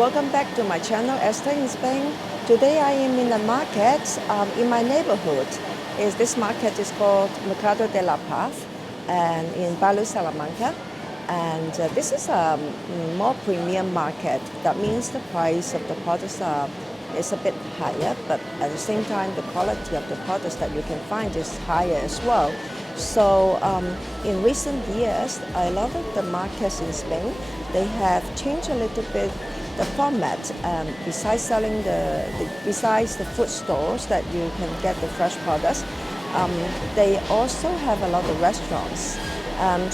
Welcome back to my channel, Esther in Spain. Today I am in a market in my neighborhood. This market is called Mercado de La Paz and in Balu, Salamanca. And this is a more premium market. That means the price of the products is a bit higher, but at the same time the quality of the products that you can find is higher as well. So in recent years, a lot of the markets in Spain, they have changed a little bit the format. Besides selling besides the food stores that you can get the fresh products, they also have a lot of restaurants.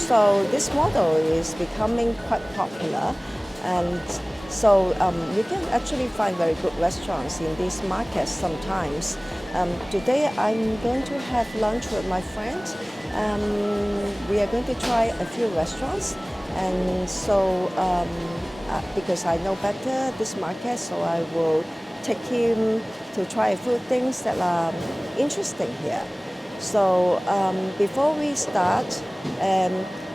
So this model is becoming quite popular, and so you can actually find very good restaurants in these markets sometimes. Today I'm going to have lunch with my friends. We are going to try a few restaurants, and so because I know better this market, so I will take him to try a few things that are interesting here. So before we start,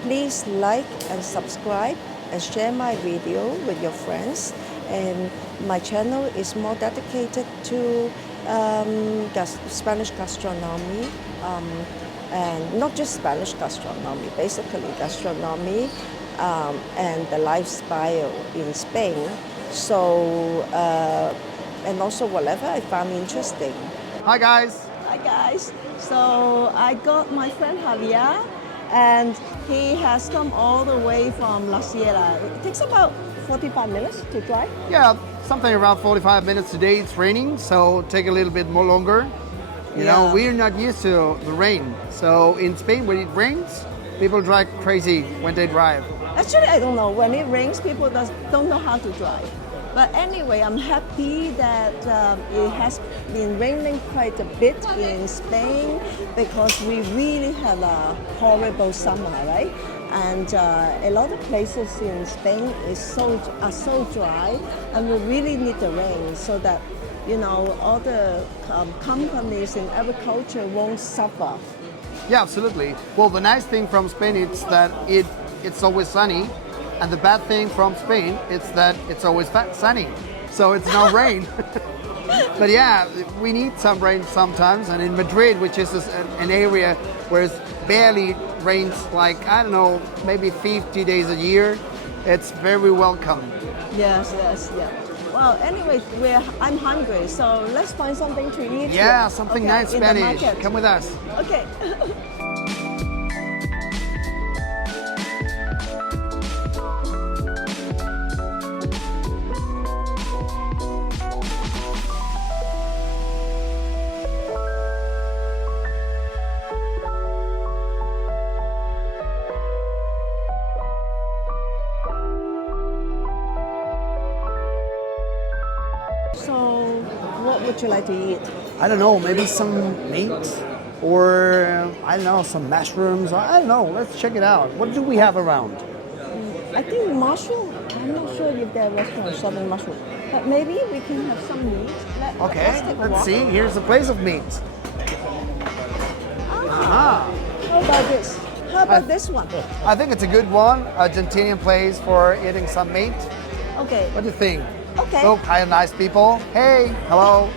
please like and subscribe and share my video with your friends. And my channel is more dedicated to Spanish gastronomy, and not just Spanish gastronomy, basically gastronomy and the lifestyle in Spain. So, and also whatever I found interesting. Hi guys. Hi guys. So I got my friend Javier, and he has come all the way from La Sierra. It takes about 45 minutes to drive. Yeah, something around 45 minutes. Today it's raining, so take a little bit more longer. You know, we're not used to the rain. So in Spain, when it rains, people drive crazy when they drive. Actually, I don't know. When it rains, people don't know how to drive. But anyway, I'm happy that it has been raining quite a bit in Spain, because we really had a horrible summer, right? And a lot of places in Spain are so dry, and we really need the rain so that, you know, all the companies in agriculture won't suffer. Yeah, absolutely. Well, the nice thing from Spain is that it's always sunny. And the bad thing from Spain is that it's always sunny, so it's no rain. But yeah, we need some rain sometimes. And in Madrid, which is an area where it barely rains, like, I don't know, maybe 50 days a year, it's very welcome. Yes, yeah. Well, anyway, I'm hungry, so let's find something to eat. Yeah, here. something nice Spanish. Come with us. Okay. So, what would you like to eat? I don't know, maybe some meat, or I don't know, some mushrooms. I don't know. Let's check it out. What do we have around? I think mushroom. I'm not sure if there are restaurants serving mushroom, but maybe we can have some meat. Let's see. Here's a place of meat. How about this? How about this one? I think it's a good one. Argentinian place for eating some meat. Okay. What do you think? Okay. Look, hi, nice people. Hey, hello.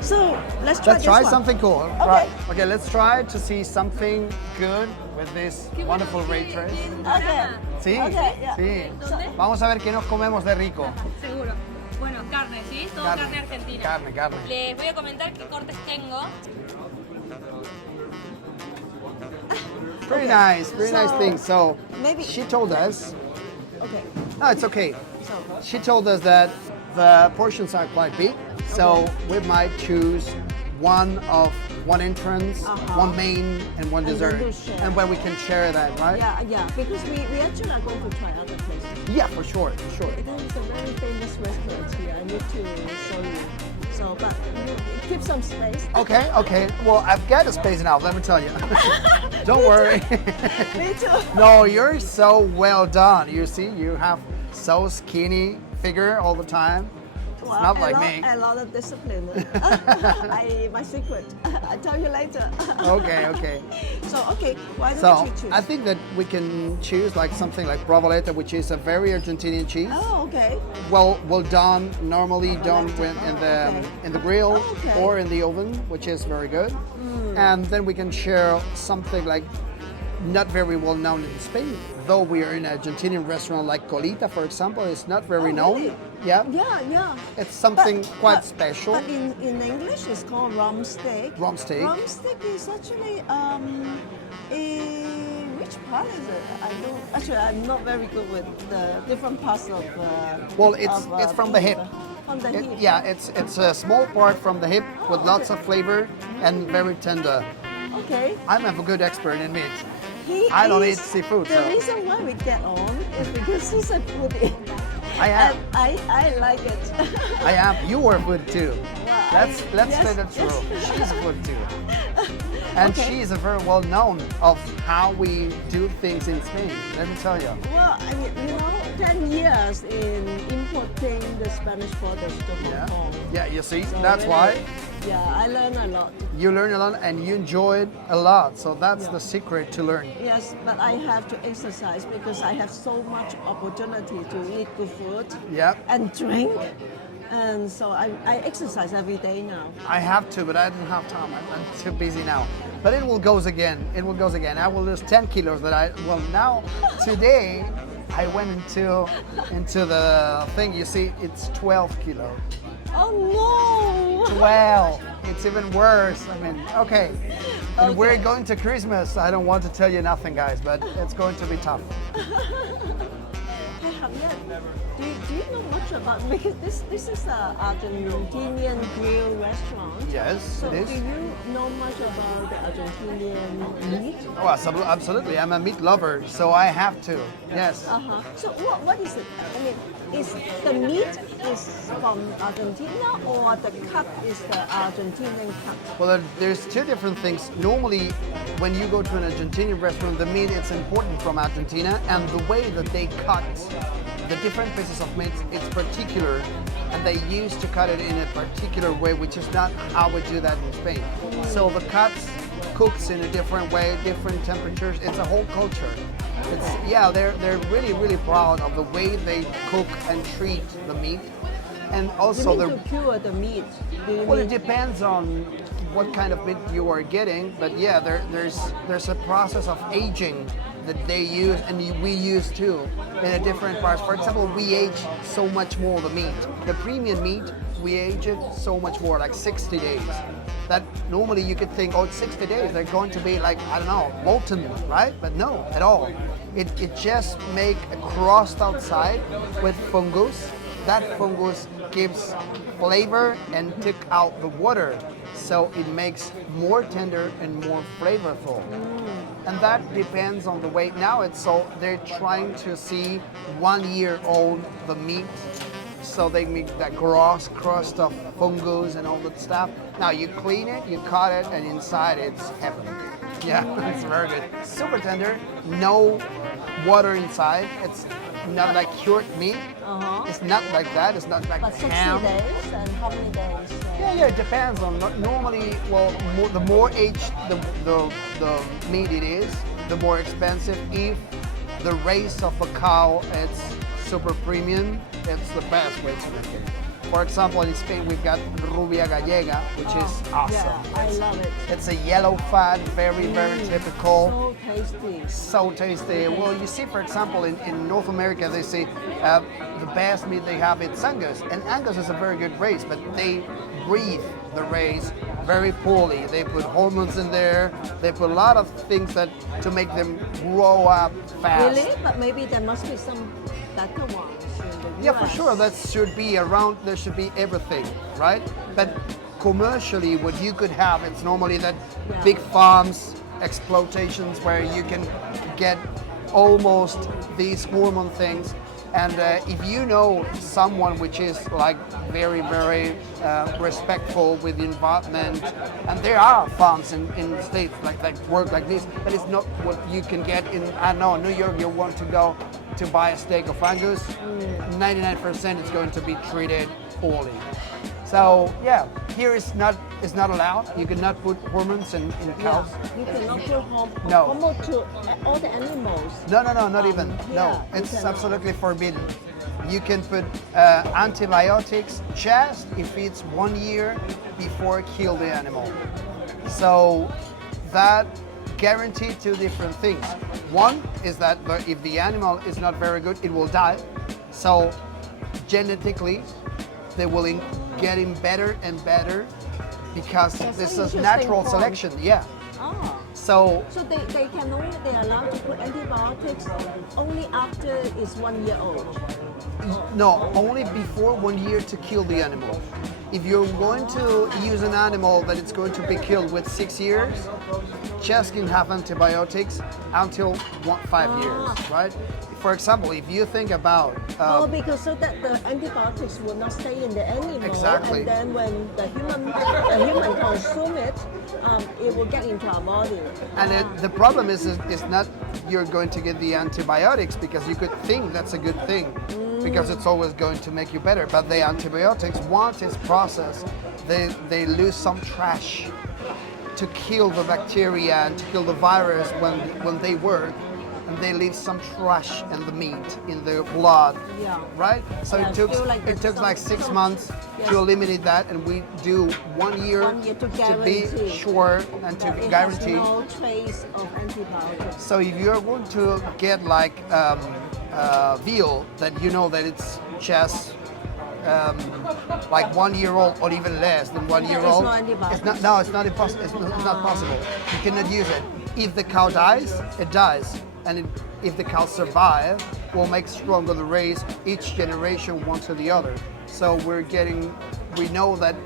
So let's try Let's try this something cool. Okay. Right. Okay, let's try to see something good with this wonderful waitress. Okay. Sí, Okay, yeah. sí. Vamos a ver qué nos comemos de rico. Seguro. Bueno, carne, ¿sí? Todo carne argentina. Carne. Les voy a comentar qué cortes tengo. Very nice thing. So maybe she told us. Okay. No, it's okay. So She told us that the portions are quite big, so we might choose one entrance, one main, and one dessert, and when we can share that, right? yeah, because we actually are going to try other places. Yeah, for sure. There is a very famous restaurant here. I need to show you. So, but keep some space. Okay. Well, I've got a space now, let me tell you. Don't worry. Me too. No, you're so well done. You see, you have so skinny figure all the time. Well, not like me. A lot of discipline. My secret. I'll tell you later. Okay. So, why don't So you choose? I think that we can choose like something like provoleta, which is a very Argentinian cheese. Oh, okay. Well done, normally done in the grill Okay. or in the oven, which is very good. And then we can share something like not very well known in Spain, though we are in an Argentinian restaurant like Colita, for example. It's not very known. Really? Yeah. Yeah. It's something quite special. But in English, it's called rum steak. Rum steak. Rum steak is actually which part is it? I'm not very good with the different parts of. Well, it's from the hip. From the hip. Yeah, it's a small part from the hip with lots of flavor and very tender. Okay. I'm a good expert in meat. I don't eat seafood. The reason why we get on is because he's a foodie. I am. And I like it. I am. You are good too. Well, Let's yes, say that's yes. true. She's good too. And Okay. she's a very well known of how we do things in Spain. Let me tell you. Well, 10 years in importing the Spanish products to Hong Kong. Yeah, you see, So that's really, why Yeah, I learned a lot. you learn a lot and you enjoy it a lot. So that's Yeah. the secret to learn. Yes, but I have to exercise because I have so much opportunity to eat good food Yep. and drink. And so I exercise every day now. I have to, but I don't have time. I'm too busy now. But it will goes again. It will goes again. I will lose 10 kilos now today I went into the thing. You see, it's 12 kilos. Oh no! 12. It's even worse. I mean, okay. And Okay. we're going to Christmas. I don't want to tell you nothing, guys, but it's going to be tough. Hey Javier, do you know much about, because this is an Argentinian grill restaurant. Yes, So it is. do you know much about the Argentinian meat? Oh, absolutely. I'm a meat lover, so I have to. Yes. Uh-huh. So what is it? I mean, is the meat is from Argentina or the cut is the Argentinian cut? Well, there's two different things. Normally, when you go to an Argentinian restaurant, the meat is important from Argentina, and the way that they cut the different pieces of meat, it's particular, and they used to cut it in a particular way, which is not how we do that in Spain. So the cuts cooks in a different way, different temperatures. It's a whole culture. They're really proud of the way they cook and treat the meat, and also You the mean to cure the meat? Do you well, it mean- depends on what kind of meat you are getting, but yeah, there's a process of aging that they use and we use too in a different parts. For example, we age so much more the meat. The premium meat, we age it so much more, like 60 days. That normally you could think, oh, it's 60 days, they're going to be like, I don't know, molten, right? But no, at all. It just make a crust outside with fungus. That fungus gives flavor and take out the water, so it makes more tender and more flavorful. And that depends on the weight. Now they're trying to see 1 year old the meat, so they make that gross crust of fungus and all that stuff. Now you clean it, you cut it, and inside it's heaven. Yeah, it's very good. Super tender, no water inside. It's not like cured meat. Uh-huh. It's not like that. It's not like But 60 ham. days and how many days? Yeah, it depends on. Normally, well, the more aged the meat it is, the more expensive. If the race of a cow it's super premium, it's the best way to make it. For example, in Spain we've got rubia gallega, which is awesome. Yeah, I love it. It's a yellow fat, very typical. So tasty. So tasty. Well, you see, for example, in North America, they say the best meat they have is Angus, and Angus is a very good race, but they breed the race very poorly. They put hormones in there. They put a lot of things to make them grow up fast. Really? But maybe there must be some better ones in the Yeah, for US. sure. That should be around. There should be everything, right? But commercially, what you could have, it's normally that Yeah. big farms exploitations where you can get almost these hormone things, And if you know someone which is like very, very respectful with the environment, and there are farms in states like work like this, but it's not what you can get in, I don't know, New York. You want to go to buy a steak of Angus, 99% is going to be treated poorly. So yeah, here it's not allowed. You cannot put hormones in cows. You cannot put No. hormone to all the animals. No, not even. No, yeah, it's you cannot. absolutely forbidden. You can put antibiotics just if it's 1 year before kill the animal. So that guaranteed two different things. One is that if the animal is not very good, it will die. So genetically, they will getting better and better because this is natural selection. Yeah. Oh. So They're allowed to put antibiotics only after it's 1 year old. no, only before 1 year to kill the animal. If you're going to use an animal that it's going to be killed with 6 years, just can have antibiotics until 5 years, right? For example, if you think about Because so that the antibiotics will not stay in the animal, Exactly. and then when the human consume it, it will get into our body. and the problem is not you're going to get the antibiotics because you could think that's a good thing because it's always going to make you better. But the antibiotics, once it's processed, they lose some trash to kill the bacteria and to kill the virus when they work, and they leave some trash in the meat, in the blood, Yeah. right? So Yeah, it took feel like it there's took like some- 6 months Yes. to eliminate that, and we do 1 year, 1 year to be guarantee sure and to that it guarantee. has no trace of antibiotics. So if you're going to get like veal that you know that it's just like 1 year old or even less than 1 year There is old, no antibiotics. it's not. No, it's not impossible. It's not possible. You cannot use it. If the cow dies, it dies, and if the cow survive, will make stronger the race each generation one to the other. So we know that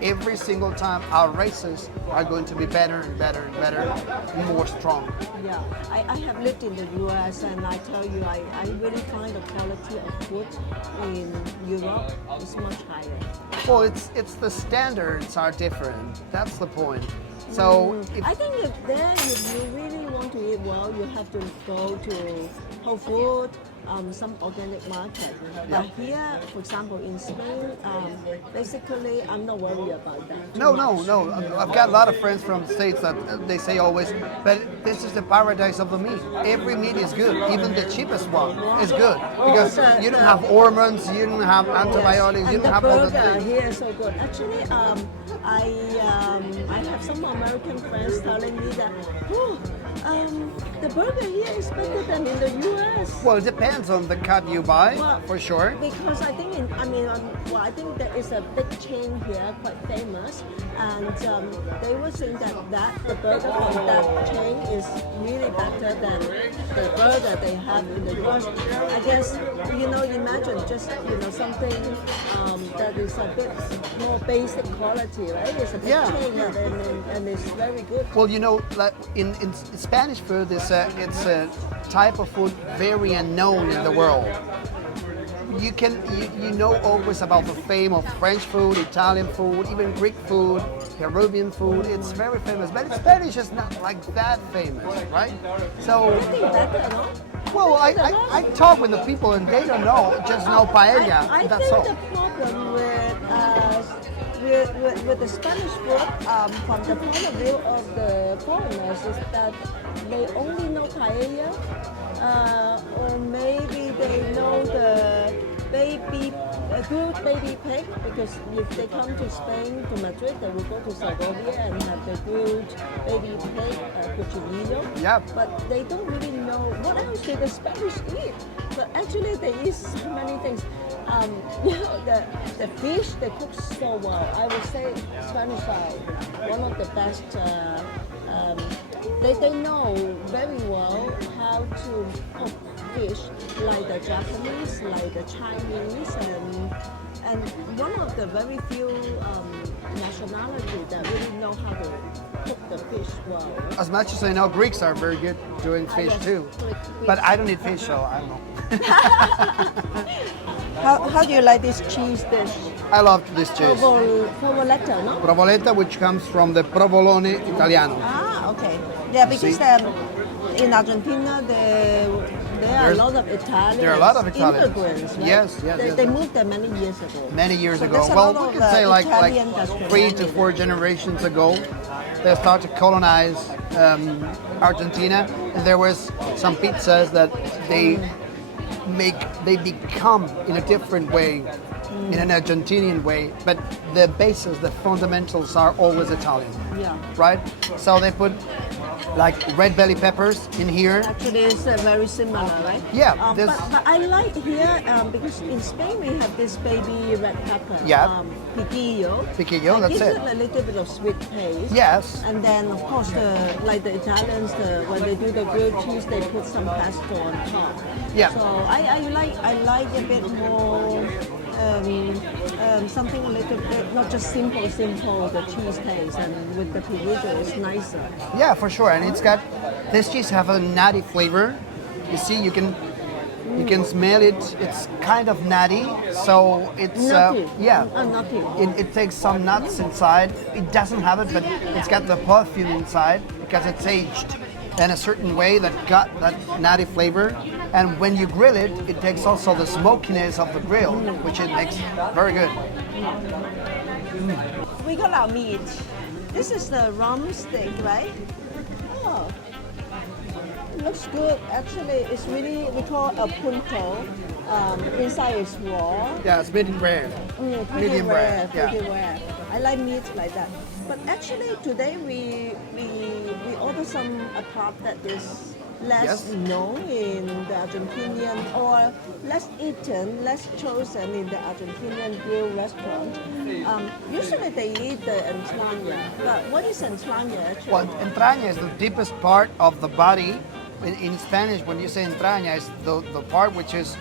every single time our races are going to be better and better and better, and more strong. Yeah, I have lived in the US, and I tell you, I really find the quality of food in Europe is much higher. Well, it's the standards are different. That's the point. So I think if you really want to eat well, you have to go to Whole Food, some organic market. But here, for example, in Spain, basically, I'm not worried about that. No. I've got a lot of friends from the States that they say always, but this is the paradise of the meat. Every meat is good, even the cheapest one is good because you don't have hormones, you don't have antibiotics, Yes. you And don't the have all the burger things. here is so good. Actually, I have some American friends telling me that, the burger here is better than in the US. Well, it depends on the cut you buy, Well, for sure. Because I think I think there is a big chain here, quite famous, and they were saying that the burger from that chain is really better than the burger they have in the US. I guess imagine just something that is a bit more basic quality, right? It's a big Yeah. chain and it's very good. Well, like in Spanish food, it's a type of food very unknown in the world. You know always about the fame of French food, Italian food, even Greek food, Peruvian food. It's very famous, but Spanish is not like that famous, right? So, I think better, no? well, I talk with the people and they don't know, just know paella. I That's think all. the problem with the Spanish food, from the point of view of the foreigners, is that they only know paella, or maybe they know the grilled baby pig, because if they come to Spain, to Madrid, they will go to Segovia and have the grilled baby pig, cochinillo. Yep. But they don't really know what else do the Spanish eat. But actually, they eat so many things. The fish they cook so well. I would say Spanish are one of the best. They know very well how to cook fish, like the Japanese, like the Chinese, and one of the very few nationalities that really know how to cook the fish well. As much as I know, Greeks are very good doing fish yes, too. Greeks. But I don't eat fish, so I don't know. How do you like this cheese dish? I love this cheese. Provoletta, no? Provoletta, which comes from the provolone italiano. Ah, okay. Yeah, because in Argentina there are a lot of Italians. There are a lot of Italians. Immigrants, right? Yes. They moved there many years ago. Many years So ago. there's a Well, lot we of, can say like Italian gastronomy 3 to 4 generations ago, they started to colonize Argentina, and there was some pizzas that they become in a different way, in an Argentinian way, but the basis, the fundamentals are always Italian. Yeah. Right? So they put like red belly peppers in here. Actually, it's very similar, right? Yeah, but I like here because in Spain we have this baby red pepper. Yeah. Piquillo. Piquillo, that's gives it. A little bit of sweet taste. Yes. And then, of course, like the Italians, when they do the grilled cheese, they put some pesto on top. Yeah. So I like a bit more. Something a little bit, not just simple, the cheese taste, and with the piquillo it's nicer. Yeah, for sure. And this cheese have a nutty flavor. You see, you can smell it. It's kind of nutty, so it's Nutty. nutty. It takes some nuts inside. It doesn't have it, but it's got the perfume inside because it's aged in a certain way that got that nutty flavor. And when you grill it, it takes also the smokiness of the grill, which it makes very good. We got our meat. This is the rump steak, right? Oh, it looks good. Actually, it's really, we call a punto. Inside is raw. Yeah, it's medium rare. Pretty Medium rare, rare, pretty rare. I like meat like that. But actually, today we order a part that is less known in the Argentinian, or less eaten, less chosen in the Argentinian grill restaurant. Usually they eat the entraña. But what is entraña actually? Well, entraña is the deepest part of the body. In Spanish, when you say entraña, it's the part which is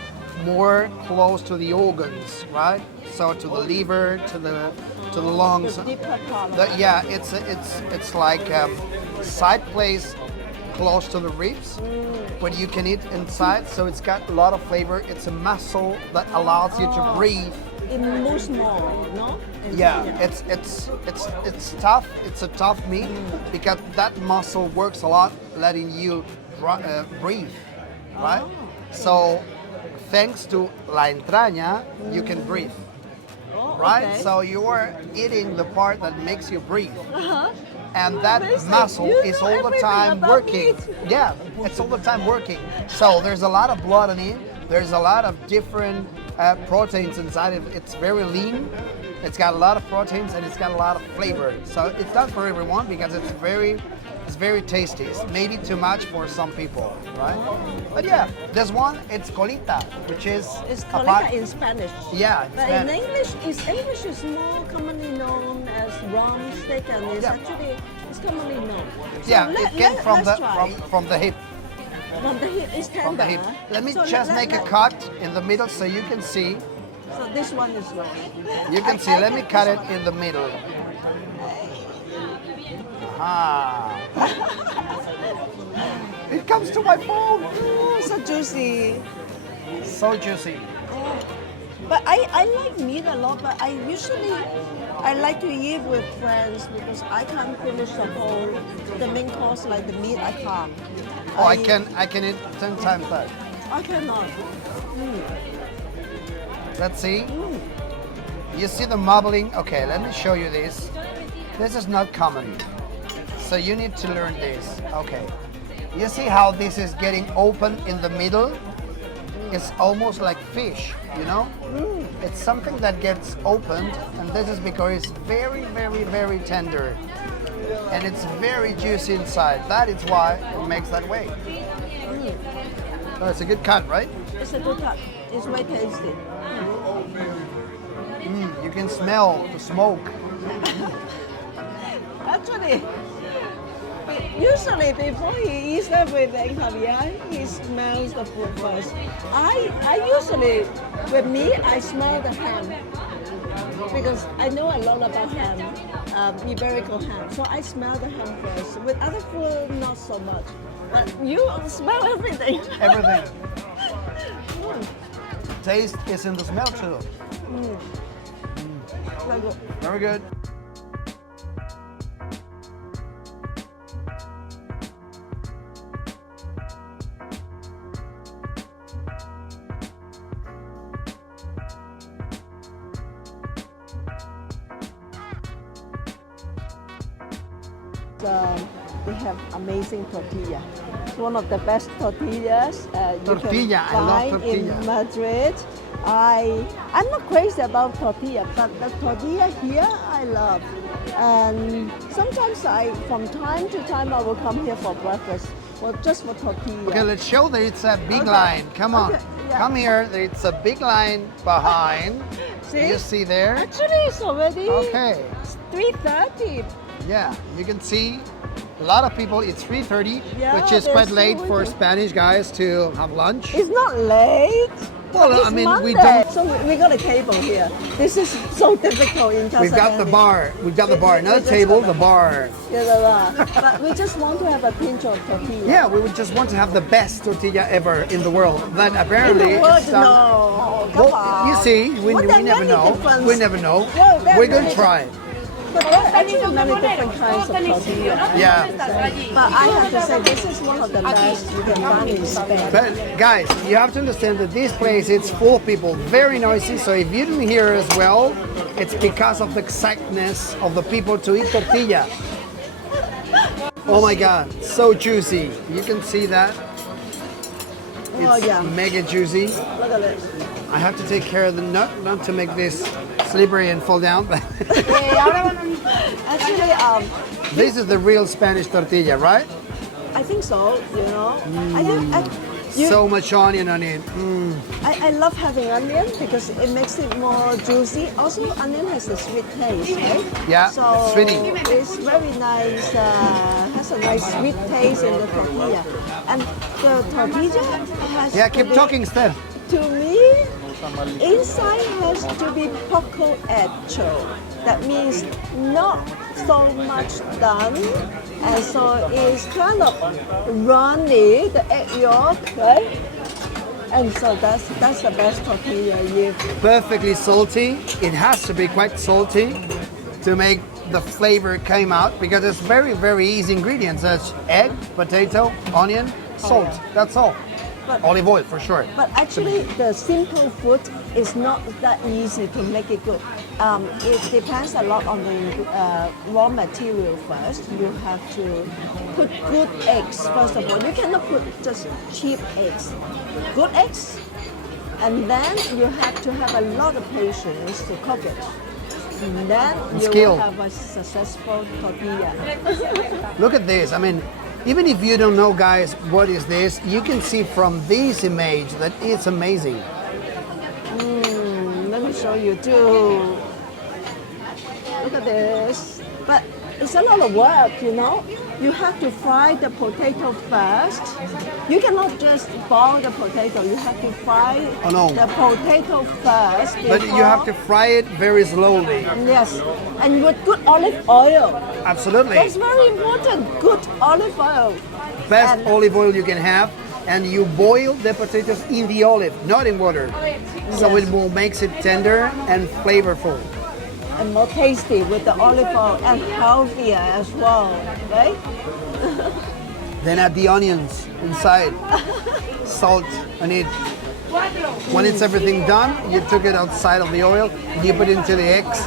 more close to the organs, right? So to the liver, to the lungs. The deeper part. It's like side place close to the ribs, but you can eat inside, so it's got a lot of flavor. It's a muscle that allows you to breathe. It moves more, no? Yeah, it's tough. It's a tough meat because that muscle works a lot, letting you breathe, right? So thanks to la entraña, you can breathe. Right? Okay. So you are eating the part that makes you breathe. And that Amazing. muscle You is know all the everything time about working. meat. Yeah, it's all the time working. So there's a lot of blood in it. There's a lot of different proteins inside it. It's very lean. It's got a lot of proteins and it's got a lot of flavor. So it's not for everyone because it's very tasty. It's maybe too much for some people, right? But yeah, this one, it's colita, which is It's a colita part- in Spanish. Yeah, in But Spanish. in English is more commonly known as rump steak, and it's commonly known. So Yeah, it came from let's try. from the hip. From the hip. It's tender. From the hip. Let me So just make a cut in the middle so you can see. So this one is raw. You can see. Let me cut it in the middle. Ah. It comes to my phone. Oh, so juicy. So juicy. But I like meat a lot, but I like to eat with friends because I can't finish the main course like the meat. I can't. Oh, I can eat 10 times that. I cannot. Let's see. You see the marbling? Okay, let me show you this. This is not common. So you need to learn this. Okay. You see how this is getting open in the middle? It's almost like fish, you know? It's something that gets opened, and this is because it's very, very, very tender. And it's very juicy inside. That is why it makes that way. Oh, it's a good cut, right? It's a good cut. It's very tasty. You can smell the smoke. Actually, usually before he eats everything, Javier, he smells the food first. I usually, with me, I smell the ham because I know a lot about ham, Iberico ham. So I smell the ham first. With other food, not so much. But you smell everything. Everything. taste is in the smell too. Very good. Very good. They have amazing tortilla. It's one of the best tortillas Tortilla, you can I love find tortilla. in Madrid. I'm not crazy about tortilla, but the tortilla here I love. And sometimes from time to time I will come here for breakfast, or just for tortilla. Okay, let's show that it's a big Okay. line. Come on. Okay, yeah. Come here. It's a big line behind. See? You see there? Actually, it's already Okay. 3:30. Yeah, you can see a lot of people. It's 3:30, Yeah, which is they're quite still late for waiting. Spanish guys to have lunch. It's not late. Well, It's I mean, we Monday. don't. So we got a table here. This is so difficult in Casa We've got the Grande. bar. We've got the bar. We Not just table, got the bar. Yeah, but we just want to have a pinch of tortilla. Yeah, we would just want to have the best tortilla ever in the world. But In apparently, the world, it's some- no. Come Well, on. you see, we Well, there are never many know. different- We never know. Well, there are We're gonna many try. But there are actually many different kinds of tortilla. Yeah. But I have to say, this is one of the best you can find in Spain. But guys, you have to understand that this place it's full of people, very noisy. So if you didn't hear as well, it's because of the excitedness of the people to eat tortilla. Oh my God, so juicy! You can see that. It's Oh, yeah. mega juicy. Look at it. I have to take care of the nut, not to make this slippery and fall down. Actually, This is the real Spanish tortilla, right? I think so, you know. So much onion on it. I love having onion because it makes it more juicy. Also, onion has a sweet taste, right? Yeah, so sweetie. it's very nice, has a nice sweet taste in the tortilla. And the tortilla has Yeah, to keep be- talking, Steph. To me, inside has to be poco hecho. That means not so much done, and so it's kind of runny, the egg yolk, right? And so that's the best tortilla you. Perfectly salty. It has to be quite salty to make the flavor come out because it's very, very easy ingredients. That's egg, potato, onion, salt. That's all. But- Olive oil for sure. But actually, the simple food is not that easy to make it good. It depends a lot on the raw material first. You have to put good eggs first of all. You cannot put just cheap eggs. Good eggs, and then you have to have a lot of patience to cook it. And then you Skill. will have a successful tortilla. Look at this. I mean, even if you don't know, guys, what is this, you can see from this image that it's amazing. Let me show you too. Look at this. But it's a lot of work, you know. You have to fry the potato first. You cannot just boil the potato. You have to fry Oh, no. the potato first. But you have to fry it very slowly. Yes, and with good olive oil. Absolutely. That's very important. Good olive oil. Best And- olive oil you can have. And you boil the potatoes in the olive, not in water. So Yes. it will makes it tender and flavorful. And more tasty with the olive oil and healthier as well, right? Then add the onions inside, salt on it. When it's everything done, you took it outside of the oil, you put it into the eggs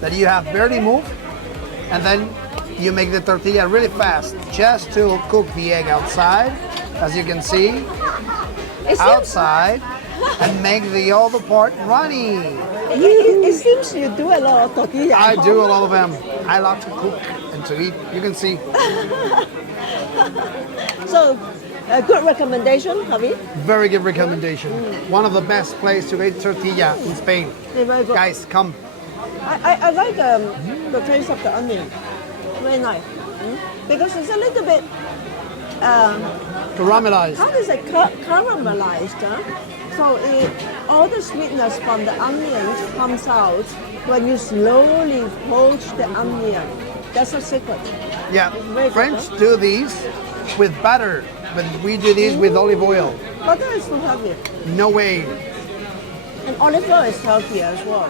that you have barely moved, and then you make the tortilla really fast, just to cook the egg outside, as you can see, It seems, outside, and make the other part runny. it seems you do a lot of tortilla. I do a lot of them. I love to cook and to eat. You can see. So, a good recommendation, Javi. Very good recommendation. One of the best places to eat tortilla in Spain. They're very good. Guys, come. I like the taste of the onion. Very nice. Because it's a little bit, Caramelized. how does it caramelized? Huh? So all the sweetness from the onion comes out when you slowly poach the onion. That's a secret. Yeah, Very good, French huh? do these with butter, but we do these with olive oil. Butter is too heavy. No way. And olive oil is healthier as well.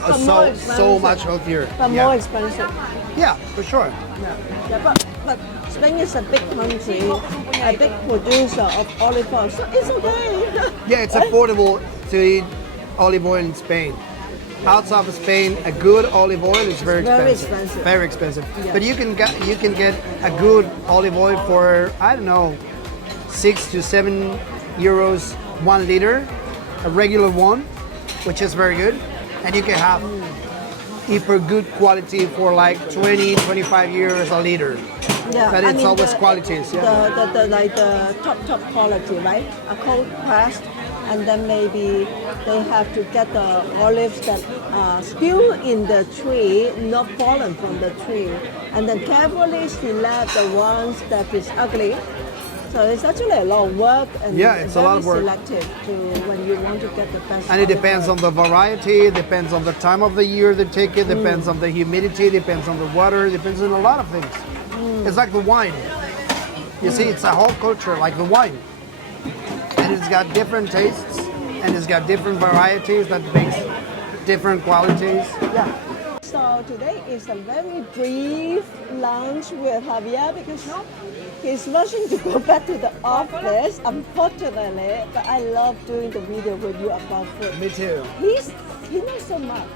But more So expensive. much healthier. But Yeah. more expensive. Yeah, for sure. Yeah, but Spain is a big country, a big producer of olive oil, so it's okay. Yeah, it's affordable to eat olive oil in Spain. Outside of Spain, a good olive oil is very Very expensive. expensive. Very expensive. Yeah. But you can get a good olive oil for, I don't know, 6 to 7 euros 1 liter, a regular one, which is very good, and you can have hyper good quality for like 20, 25 euros a liter. Yeah, But it's always qualities. Yeah. The top quality, right? A cold pressed, and then maybe they have to get the olives that are still in the tree, not fallen from the tree, and then carefully select the ones that is ugly. So it's actually a lot of work and Yeah, it's a lot of work. selective to when you want to get the best. And it olive depends oil. on the variety, depends on the time of the year they take it, depends on the humidity, depends on the water, depends on a lot of things. It's like the wine. You see, it's a whole culture like the wine. And it's got different tastes and it's got different varieties that makes different qualities. Yeah. So today is a very brief lunch with Javier because he's rushing to go back to the office, unfortunately. But I love doing the video with you about food. Me too. He knows so much.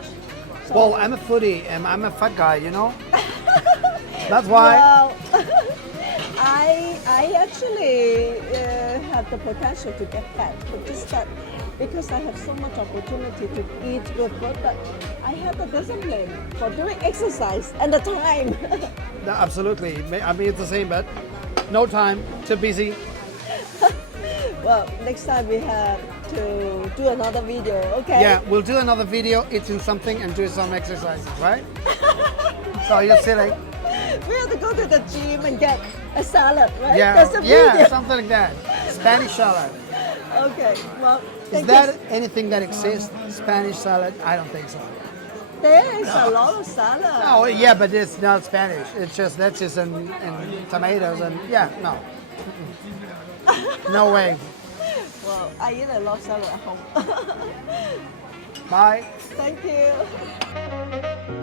So, Well, I'm a foodie and I'm a fat guy, you know? That's why. well, I actually have the potential to get fat, but just that because I have so much opportunity to eat good food, but I have the discipline for doing exercise and the time. No, absolutely. I mean, it's the same, but no time, too busy. Well, next time we have to do another video, okay? Yeah, we'll do another video eating something and do some exercises, right? So you're silly. We have to go to the gym and get a salad, right? Yeah, That's a yeah, video. something like that. Spanish salad. Okay, well, Is thank that you. anything that exists? Spanish salad? I don't think so. There is a lot of salad. Oh, yeah, but it's not Spanish. It's just lettuce and tomatoes and yeah, no. No way. Well, I eat a lot of salad at home. Bye. Thank you.